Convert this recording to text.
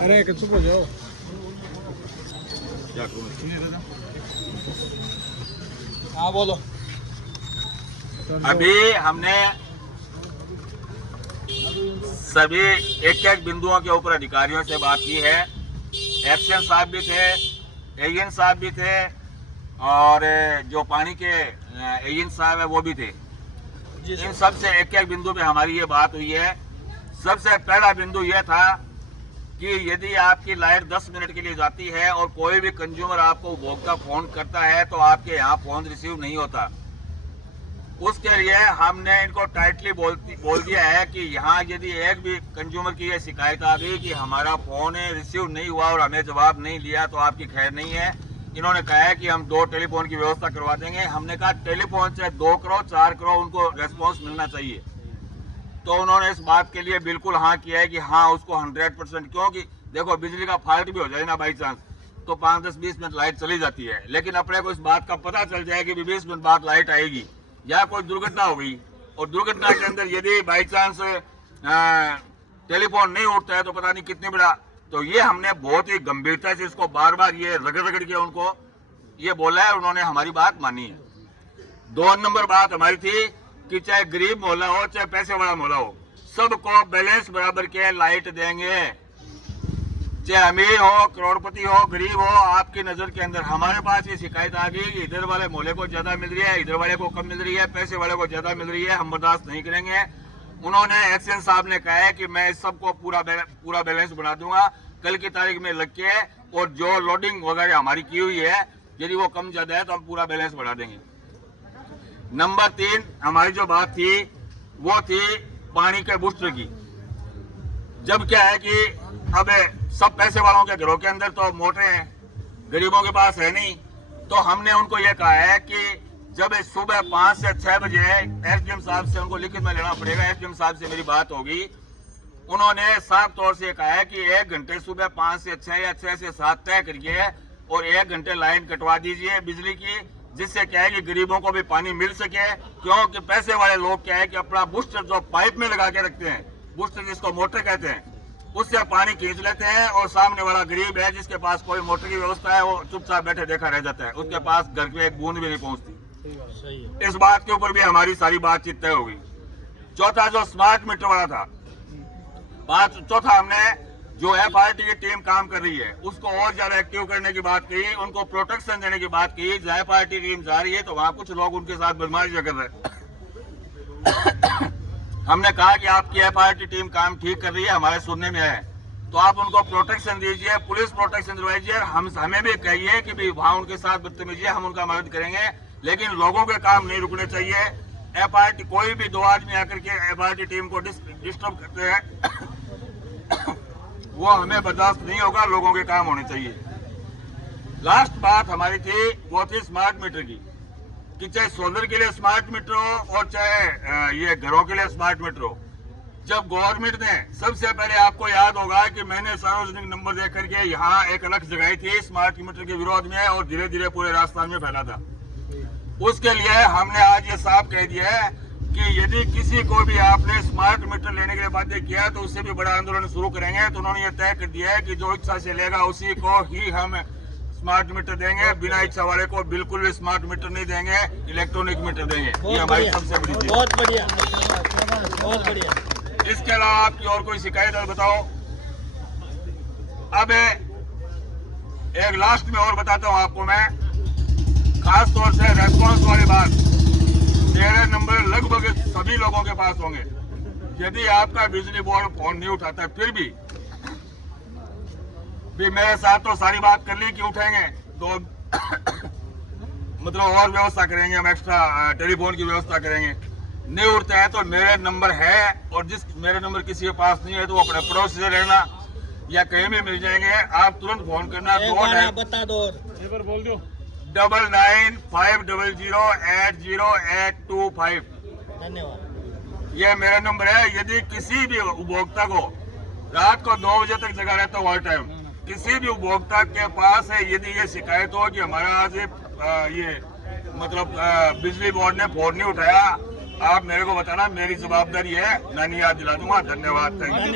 अरे चुप हो जाओ। क्या करूँ? हाँ बोलो। अभी हमने सभी एक एक बिंदुओं के ऊपर अधिकारियों से बात की है। एक्शन साहब भी थे, एजेंट साहब भी थे और जो पानी के एजेंट साहब है वो भी थे। इन सब से एक एक बिंदु पे हमारी ये बात हुई है। सबसे पहला बिंदु ये था कि यदि आपकी लाइट 10 मिनट के लिए जाती है और कोई भी कंज्यूमर आपको उपभोक्ता फोन करता है तो आपके यहाँ फोन रिसीव नहीं होता। उसके लिए हमने इनको टाइटली बोल दिया है कि यहाँ यदि एक भी कंज्यूमर की ये शिकायत आ गई कि हमारा फोन रिसीव नहीं हुआ और हमें जवाब नहीं लिया तो आपकी खैर नहीं है। इन्होंने कहा है कि हम 2 टेलीफोन की व्यवस्था करवा देंगे। हमने कहा टेलीफोन चाहे 2 करो 4 करो, उनको रेस्पॉन्स मिलना चाहिए। तो उन्होंने इस बात के लिए बिल्कुल हाँ किया है कि हाँ उसको 100%, क्योंकि देखो बिजली का फॉल्ट भी हो जाए ना बाई चांस तो 5, 10, 20 मिनट लाइट चली जाती है, लेकिन अपने को इस बात का पता चल जाए कि 20 मिनट बाद लाइट आएगी या कोई दुर्घटना हो गई और दुर्घटना के अंदर यदि बाई चांस टेलीफोन नहीं उठता है तो पता नहीं कितनी बड़ा। तो ये हमने बहुत ही गंभीरता से इसको बार बार ये रगड़ के उनको ये बोला है, उन्होंने हमारी बात मानी है। 2 नंबर बात हमारी थी कि चाहे गरीब मोहल्ला हो चाहे पैसे वाला मोहल्ला हो, सबको बैलेंस बराबर के लाइट देंगे। चाहे अमीर हो, करोड़पति हो, गरीब हो, आपकी नजर के अंदर। हमारे पास ये शिकायत आ गई कि इधर वाले मोहल्ले को ज्यादा मिल रही है, इधर वाले को कम मिल रही है, पैसे वाले को ज्यादा मिल रही है, हम बर्दाश्त नहीं करेंगे। उन्होंने एक्शन साहब ने कहा है कि मैं इस सबको पूरा बैलेंस बना दूंगा कल की तारीख में लग के, और जो लोडिंग वगैरह हमारी की हुई है यदि वो कम ज्यादा है तो हम पूरा बैलेंस बढ़ा देंगे। नंबर 3 हमारी जो बात थी वो थी पानी के बूस्टर की। जब क्या है कि अब सब पैसे वालों के घरों के अंदर तो मोटरें हैं, गरीबों के पास है नहीं, तो हमने उनको ये कहा है कि जब सुबह 5 से 6 बजे एसडीएम साहब से उनको लिखित में लेना पड़ेगा। एसडीएम साहब से मेरी बात होगी, उन्होंने साफ तौर से कहा है कि 1 घंटे सुबह 5 से 6 या 6 से 7 तय करिए और 1 घंटे लाइन कटवा दीजिए बिजली की, जिससे क्या है कि गरीबों को भी पानी मिल सके। क्योंकि पैसे वाले लोग क्या है कि अपना बूस्टर जो पाइप में लगा के रखते हैं, बूस्टर जिसको मोटर कहते हैं, उससे पानी खींच लेते हैं और सामने वाला गरीब है जिसके पास कोई मोटर की व्यवस्था है वो चुपचाप बैठे देखा रह जाता है, उसके पास घर पे एक बूंद भी नहीं पहुंचती। इस बात के ऊपर भी हमारी सारी बातचीत तय हो गई। चौथा जो स्मार्ट मीटर वाला था, चौथा हमने जो एफआरटी की टीम काम कर रही है उसको और ज्यादा एक्टिव करने की बात कही, उनको प्रोटेक्शन देने की बात कही। जहाँ एफआरटी टीम जा रही है तो वहां कुछ लोग उनके साथ बदमाशी कर रहे हैं। हमने कहा कि आपकी एफआरटी टीम काम ठीक कर रही है, हमारे सुनने में है, तो आप उनको प्रोटेक्शन दीजिए, पुलिस प्रोटेक्शन दिलवाइए। हमें भी कहिए कि भी वहां उनके साथ बदतमीजी है, हम उनका मदद करेंगे, लेकिन लोगों के काम नहीं रुकने चाहिए। एफआरटी कोई भी 2 आदमी आकर के एफआरटी टीम को डिस्टर्ब करते हैं वो हमें बर्दाश्त नहीं होगा, लोगों के काम होने चाहिए। लास्ट बात हमारी थी वो थी स्मार्ट मीटर की, कि चाहे सोलर के लिए स्मार्ट मीटर हो और चाहे ये घरों के लिए स्मार्ट मीटर हो। जब गवर्नमेंट ने सबसे पहले, आपको याद होगा कि मैंने सार्वजनिक नंबर दे करके यहाँ एक अलग जगाई थी स्मार्ट मीटर के विरोध में और धीरे धीरे पूरे राजस्थान में फैला था। उसके लिए हमने आज ये साफ कह दिया है कि यदि किसी को भी आपने स्मार्ट मीटर लेने के लिए बाध्य किया तो उससे भी बड़ा आंदोलन शुरू करेंगे। तो उन्होंने ये तय कर दिया है कि जो इच्छा से लेगा उसी को ही हम स्मार्ट मीटर देंगे, बिना इच्छा वाले को बिल्कुल भी स्मार्ट मीटर नहीं देंगे, इलेक्ट्रॉनिक मीटर देंगे। ये हमारी सबसे बड़ी चीज। बहुत बढ़िया, बहुत बढ़िया। इसके अलावा आपकी और कोई शिकायत है बताओ। अब एक लास्ट में और बताता हूँ आपको मैं, खास तौर से रेस्पॉन्स वाली बात। मेरे नंबर लगभग सभी लोगों के पास होंगे। यदि आपका बिजली बोर्ड फोन नहीं उठाता फिर भी मेरे साथ तो सारी बात कर ली कि उठेंगे तो मतलब और व्यवस्था करेंगे, हम एक्स्ट्रा टेलीफोन की व्यवस्था करेंगे। नहीं उठता है तो मेरे नंबर है, और जिस मेरे नंबर किसी के पास नहीं है तो वो अपने पड़ोस से रहना या कहीं भी मिल जाएंगे, आप तुरंत फोन करना। बता दो, बोल दो 9950080825। धन्यवाद। ये मेरा नंबर है। यदि किसी भी उपभोक्ता को रात को 2 बजे तक जगा रहता हूँ हर टाइम, किसी भी उपभोक्ता के पास है यदि ये शिकायत हो कि हमारा आज ये मतलब बिजली बोर्ड ने फोन नहीं उठाया, आप मेरे को बताना, मेरी जवाबदारी है, मैं नहीं याद दिला दूंगा। धन्यवाद, थैंक यू।